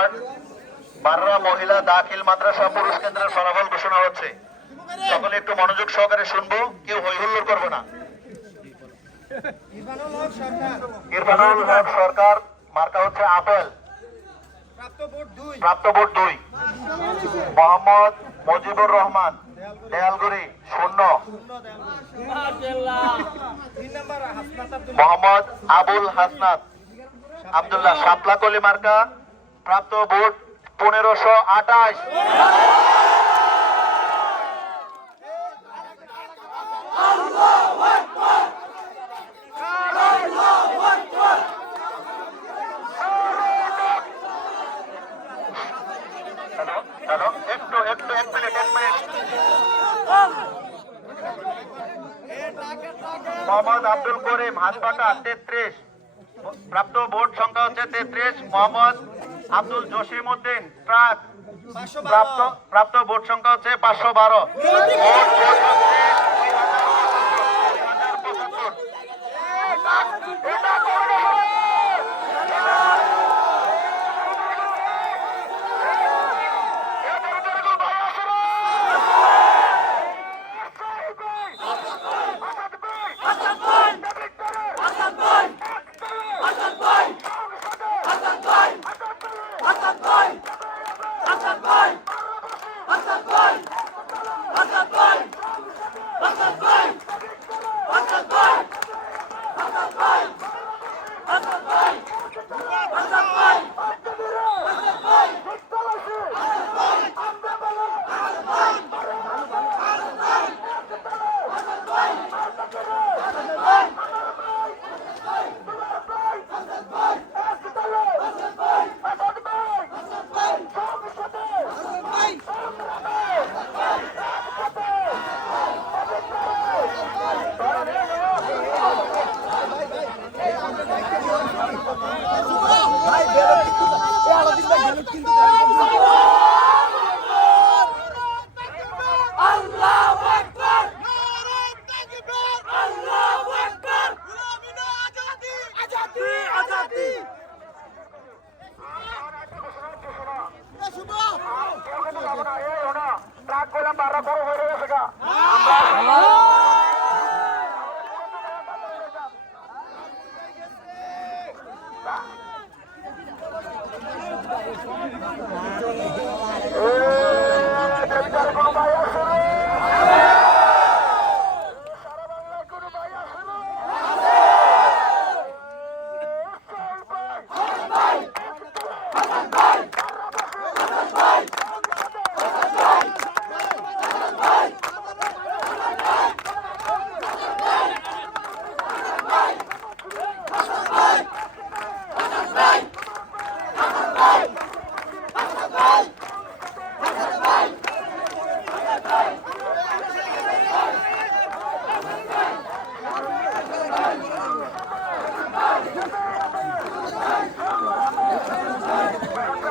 Word বাররা মহিলা দাখিল মাদ্রাসা পুরুষ কেন্দ্রের ফলাফল ঘোষণা হচ্ছে। সকলে একটু মনোযোগ সহকারে শুনবো, কেউ হই হুল্লোড় করবে না। ইরফানুল হক সরকার, মার্কা হচ্ছে আপেল, প্রাপ্ত ভোট 2। মোহাম্মদ মুজিবুর রহমান দেয়ালগুড়ি 0। মোহাম্মদ আবুল হাসনাত আব্দুল্লাহ শাপলাকলি মার্কা, প্রাপ্ত ভোট 1528। মোহাম্মদ আব্দুল করিম হাসপাকা 33, প্রাপ্ত ভোট সংখ্যা হচ্ছে 33। মোহাম্মদ আব্দুল জসিম উদ্দিন প্রাপ্ত ভোট সংখ্যা হচ্ছে 512।